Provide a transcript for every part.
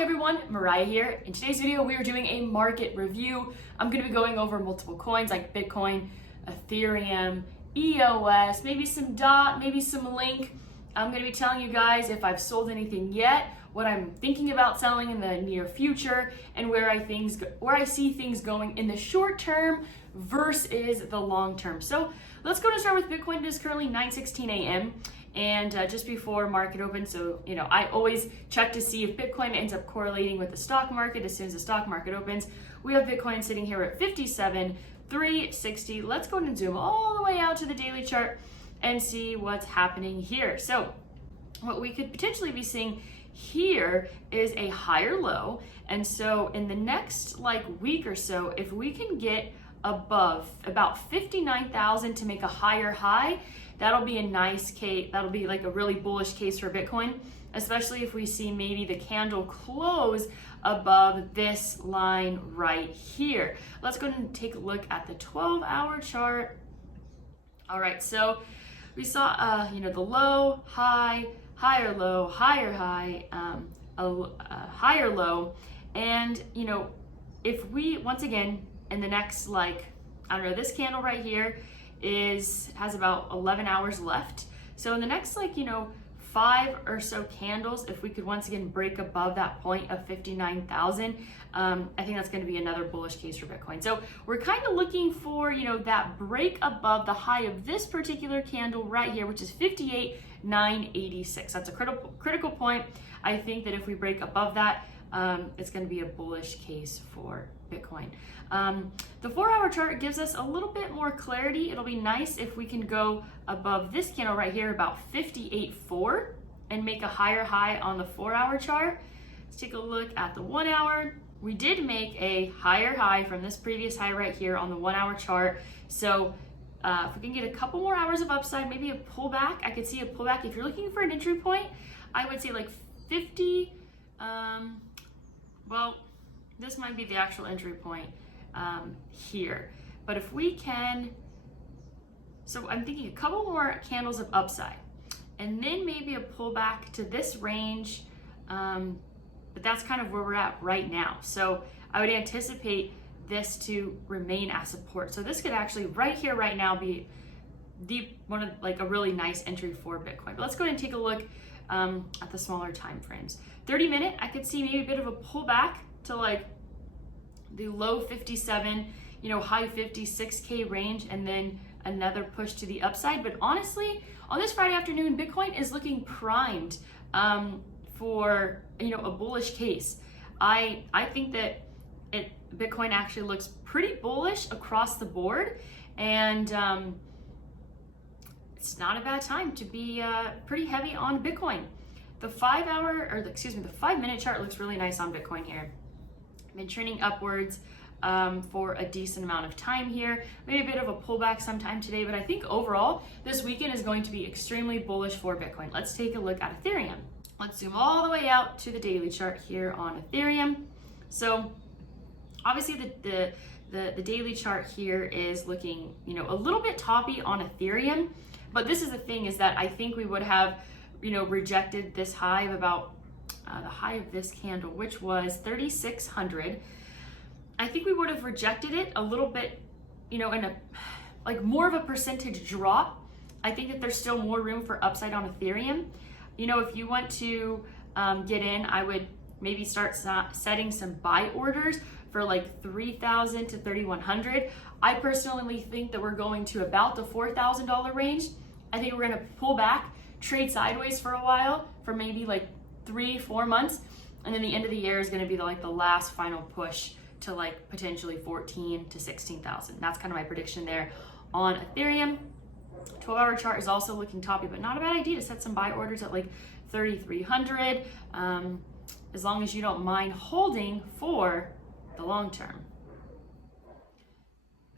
everyone, Mariah here. In today's video, we are doing a market review. I'm going to be going over multiple coins like Bitcoin, Ethereum, EOS, maybe some DOT, maybe some Link. I'm going to be telling you guys if I've sold anything yet, what I'm thinking about selling in the near future, and where I see things going in the short term versus the long term. So let's go to start with Bitcoin. It is currently 9:16 a.m. and just before market open. So, I always check to see if Bitcoin ends up correlating with the stock market. As soon as the stock market opens, we have Bitcoin sitting here at 57,360. Let's go and zoom all the way out to the daily chart and see what's happening here. So what we could potentially be seeing here is a higher low. And so in the next week or so, if we can get above about 59,000 to make a higher high, that'll be a nice case. That'll be like a really bullish case for Bitcoin, especially if we see maybe the candle close above this line right here. Let's go ahead and take a look at the 12-hour chart. All right, so we saw, the low, high, higher low, higher high, higher low. And, if we, once again, in the next, this candle right here has about 11 hours left. So in the next 5 or so candles, if we could once again break above that point of 59,000, I think that's going to be another bullish case for Bitcoin. So we're kind of looking for, that break above the high of this particular candle right here, which is 58,986. That's a critical point. I think that if we break above that, it's going to be a bullish case for Bitcoin. The 4-hour chart gives us a little bit more clarity. It'll be nice if we can go above this candle right here, about 58.4, and make a higher high on the 4-hour chart. Let's take a look at the 1 hour. We did make a higher high from this previous high right here on the 1-hour chart. So if we can get a couple more hours of upside, maybe a pullback, I could see a pullback. If you're looking for an entry point, I would say 50, this might be the actual entry point here. But if we can, so I'm thinking a couple more candles of upside and then maybe a pullback to this range, but that's kind of where we're at right now. So I would anticipate this to remain as support. So this could actually right here, right now be one of a really nice entry for Bitcoin. But let's go ahead and take a look at the smaller time frames. 30-minute, I could see maybe a bit of a pullback to the low 57, high 56K range, and then another push to the upside. But honestly, on this Friday afternoon, Bitcoin is looking primed for a bullish case. I think that Bitcoin actually looks pretty bullish across the board, and it's not a bad time to be pretty heavy on Bitcoin. The 5-minute chart looks really nice on Bitcoin here. Been trending upwards for a decent amount of time here. Maybe a bit of a pullback sometime today, but I think overall this weekend is going to be extremely bullish for Bitcoin. Let's take a look at Ethereum. Let's zoom all the way out to the daily chart here on Ethereum. So obviously the daily chart here is looking a little bit toppy on Ethereum, but this is the thing, is that I think we would have rejected this high of about the high of this candle, which was 3,600. I think we would have rejected it a little bit, in a more of a percentage drop. I think that there's still more room for upside on Ethereum. If you want to get in, I would maybe start setting some buy orders for 3,000 to 3,100. I personally think that we're going to about the $4,000 range. I think we're going to pull back, trade sideways for a while, for maybe 3-4 months, and then the end of the year is going to be the last final push to potentially 14 to 16,000. That's kind of my prediction there on Ethereum. 12-hour chart is also looking toppy, but not a bad idea to set some buy orders at 3,300, as long as you don't mind holding for the long term.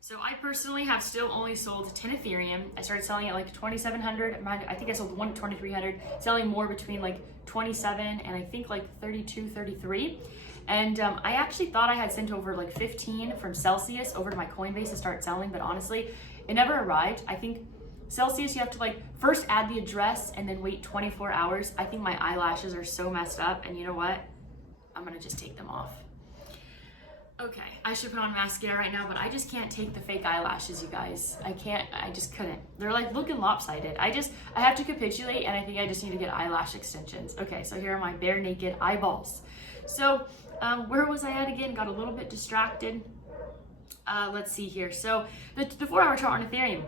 So I personally have still only sold 10 Ethereum. I started selling at 2,700. I think I sold one at 2,300, selling more between 27 and I think 32, 33. And I actually thought I had sent over 15 from Celsius over to my Coinbase to start selling, but honestly, it never arrived. I think Celsius, you have to first add the address and then wait 24 hours. I think my eyelashes are so messed up, and you know what? I'm gonna just take them off. Okay, I should put on mascara right now, but I just can't take the fake eyelashes, you guys. I just couldn't. They're like looking lopsided. I have to capitulate, and I think I just need to get eyelash extensions. Okay, so here are my bare naked eyeballs. So where was I at again? Got a little bit distracted. Let's see here. So the 4-hour chart on Ethereum,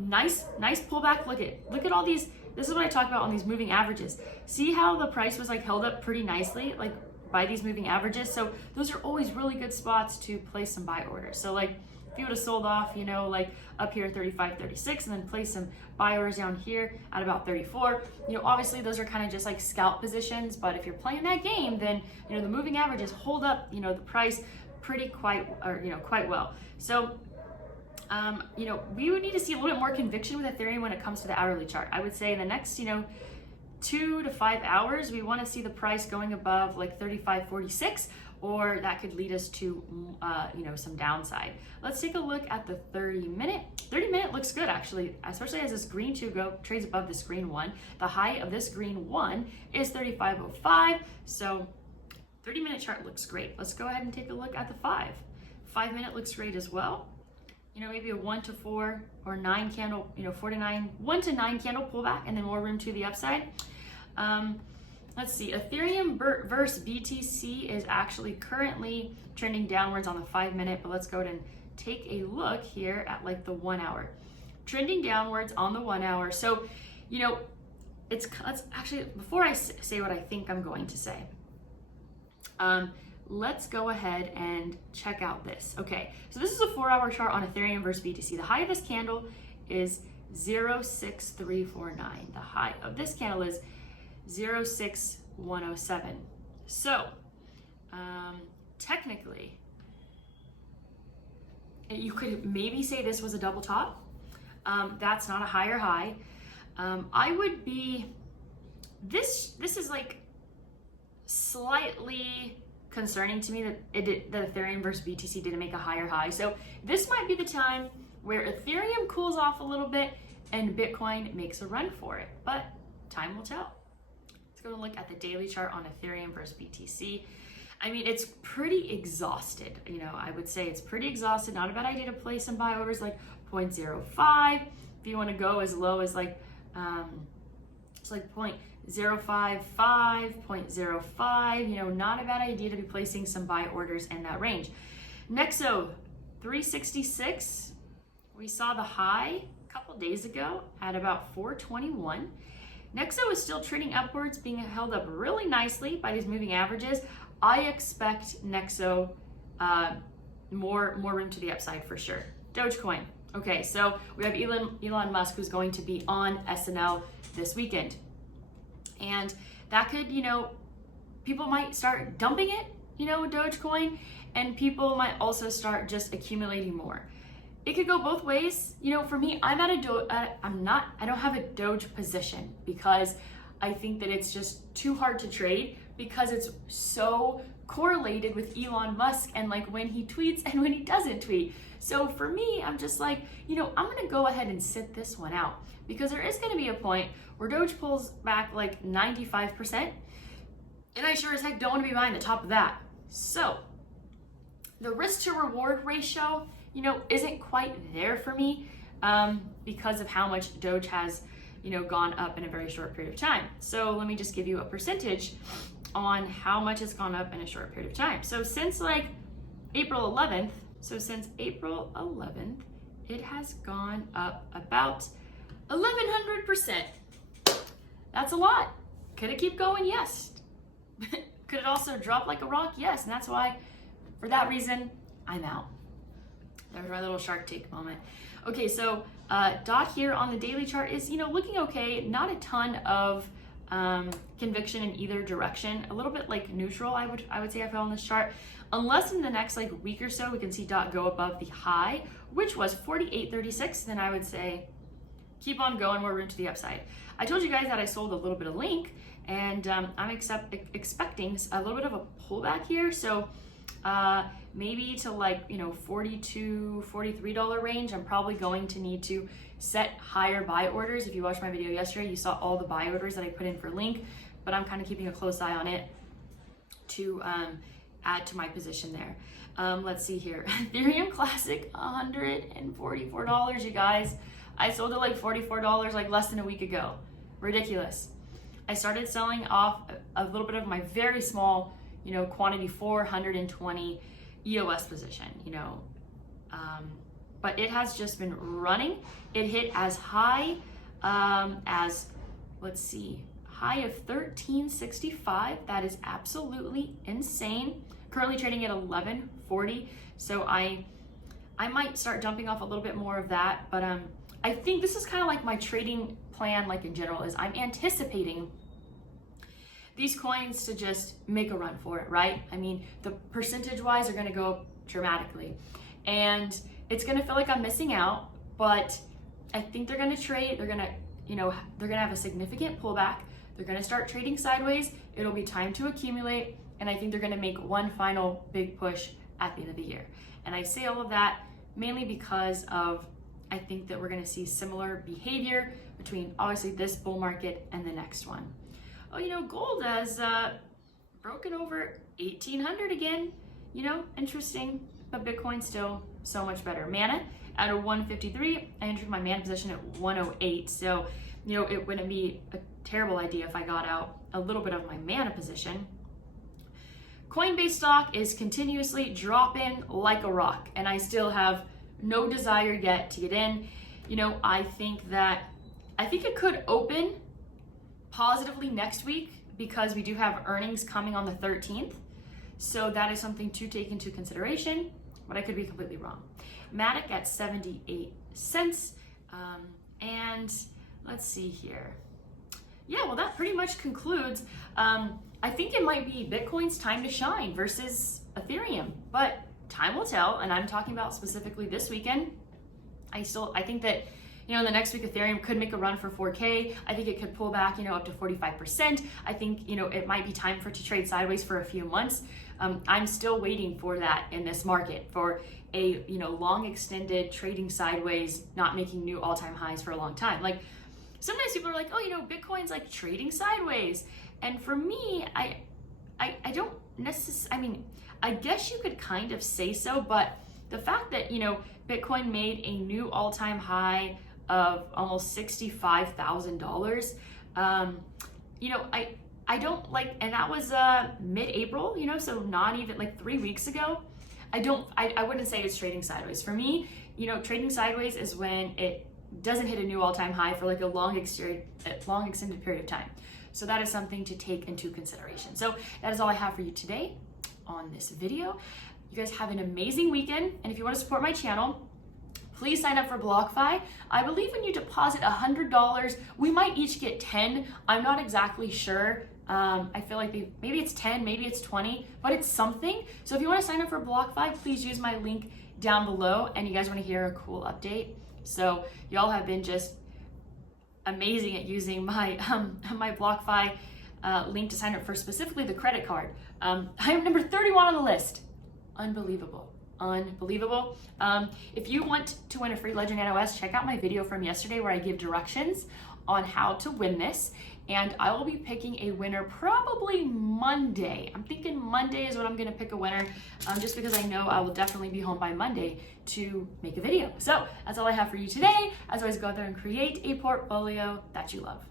nice pullback. Look at all these. This is what I talk about on these moving averages. See how the price was like held up pretty nicely, like by these moving averages. So those are always really good spots to place some buy orders. So like if you would have sold off, you know, like up here 35, 36, and then place some buy orders down here at about 34, you know, obviously those are kind of just like scalp positions. But if you're playing that game, then, you know, the moving averages hold up, you know, the price quite well. So you know, we would need to see a little bit more conviction with Ethereum when it comes to the hourly chart. I would say in the next, you know, 2 to 5 hours, we want to see the price going above like 35.46, or that could lead us to, you know, some downside. Let's take a look at the 30 minute. 30 minute looks good actually, especially as this green 2 trades above this green 1. The high of this green 1 is 35.05. So 30 minute chart looks great. Let's go ahead and take a look at the 5. 5 minute looks great as well. You know, maybe a 1 to 4 or 9 candle, you know, 1 to 9 candle pullback, and then more room to the upside. Let's see, Ethereum versus BTC is actually currently trending downwards on the 5 minute, but let's go ahead and take a look here at like the 1 hour. Trending downwards on the 1 hour. So, you know, let's actually, before I say what I think I'm going to say, let's go ahead and check out this. Okay, so this is a 4-hour chart on Ethereum versus BTC. The high of this candle is 0.6349. The high of this candle is 0.6107. So technically, you could maybe say this was a double top. That's not a higher high. I would be, this is like slightly concerning to me that that Ethereum versus BTC didn't make a higher high. So this might be the time where Ethereum cools off a little bit and Bitcoin makes a run for it, but time will tell. Let's go and look at the daily chart on Ethereum versus BTC. I mean, it's pretty exhausted. You know, I would say it's pretty exhausted. Not a bad idea to place some buy orders like 0.05. If you want to go as low as like, it's like 0.055, 0.05, you know, not a bad idea to be placing some buy orders in that range. Nexo, 366. We saw the high a couple days ago at about 421. Nexo is still trending upwards, being held up really nicely by these moving averages. I expect Nexo more room to the upside for sure. Dogecoin. Okay, so we have Elon Musk, who's going to be on SNL this weekend. And that could, you know, people might start dumping it, you know, Dogecoin, and people might also start just accumulating more. It could go both ways. You know, for me, I don't have a Doge position because I think that it's just too hard to trade because it's so correlated with Elon Musk and like when he tweets and when he doesn't tweet. So for me, I'm just like, you know, I'm gonna go ahead and sit this one out because there is gonna be a point where Doge pulls back like 95%, and I sure as heck don't wanna be buying the top of that. So the risk to reward ratio, you know, isn't quite there for me because of how much Doge has, you know, gone up in a very short period of time. So let me just give you a percentage on how much it's gone up in a short period of time. So since like April 11th, it has gone up about 1,100%. That's a lot. Could it keep going? Yes. Could it also drop like a rock? Yes. And that's why, for that reason, I'm out. There's my little Shark Tank moment. Okay, so dot here on the daily chart is, you know, looking okay. Not a ton of conviction in either direction. A little bit like neutral, I would say I feel on this chart. Unless in the next like week or so we can see dot go above the high, which was 48.36, then I would say keep on going, more room to the upside. I told you guys that I sold a little bit of Link, and I'm expecting a little bit of a pullback here. So maybe to like, you know, $42, $43 range. I'm probably going to need to set higher buy orders. If you watched my video yesterday, you saw all the buy orders that I put in for Link, but I'm kind of keeping a close eye on it. to add to my position there. Let's see here. Ethereum Classic, $144, you guys. I sold it like $44 like less than a week ago. Ridiculous. I started selling off a little bit of my very small, quantity 420 EOS position, but it has just been running. It hit as high as, let's see, high of 1365. That is absolutely insane. Currently trading at 1140. So I might start dumping off a little bit more of that, but I think this is kind of like my trading plan, like in general, is I'm anticipating these coins to just make a run for it, right? I mean, the percentage wise are gonna go up dramatically, and it's gonna feel like I'm missing out, but I think they're gonna trade, they're gonna have a significant pullback. They're gonna start trading sideways. It'll be time to accumulate, and I think they're gonna make one final big push at the end of the year. And I say all of that mainly because of, I think that we're gonna see similar behavior between obviously this bull market and the next one. Oh, gold has broken over 1800 again. Interesting, but Bitcoin still so much better. Mana at a 153. I entered my mana position at 108. So, it wouldn't be a terrible idea if I got out a little bit of my mana position. Coinbase stock is continuously dropping like a rock, and I still have no desire yet to get in. I think it could open positively next week because we do have earnings coming on the 13th. So that is something to take into consideration, but I could be completely wrong. Matic at 78 cents. And let's see here. Yeah, well, that pretty much concludes. I think it might be Bitcoin's time to shine versus Ethereum, but time will tell. And I'm talking about specifically this weekend. I think that the next week Ethereum could make a run for 4K. I think it could pull back, up to 45%. I think, it might be time for it to trade sideways for a few months. I'm still waiting for that in this market, for a, long extended trading sideways, not making new all-time highs for a long time. Like, sometimes people are like, oh, Bitcoin's like trading sideways. And for me, I don't necessarily, I guess you could kind of say so, but the fact that, Bitcoin made a new all-time high of almost $65,000, I don't like, and that was mid-April, so not even like 3 weeks ago. I wouldn't say it's trading sideways. For me, trading sideways is when it doesn't hit a new all-time high for like a long extended period of time. So that is something to take into consideration. So that is all I have for you today on this video. You guys have an amazing weekend, and if you want to support my channel, please sign up for BlockFi. I believe when you deposit $100, we might each get 10. I'm not exactly sure. I feel like maybe it's 10, maybe it's 20, but it's something. So if you want to sign up for BlockFi, please use my link down below. And you guys want to hear a cool update? So y'all have been just amazing at using my my BlockFi link to sign up for specifically the credit card. I am number 31 on the list. Unbelievable. If you want to win a free Ledger Nano S, check out my video from yesterday where I give directions on how to win this, and I will be picking a winner probably Monday. I'm thinking Monday is when I'm gonna pick a winner, just because I know I will definitely be home by Monday to make a video. So that's all I have for you today. As always, go out there and create a portfolio that you love.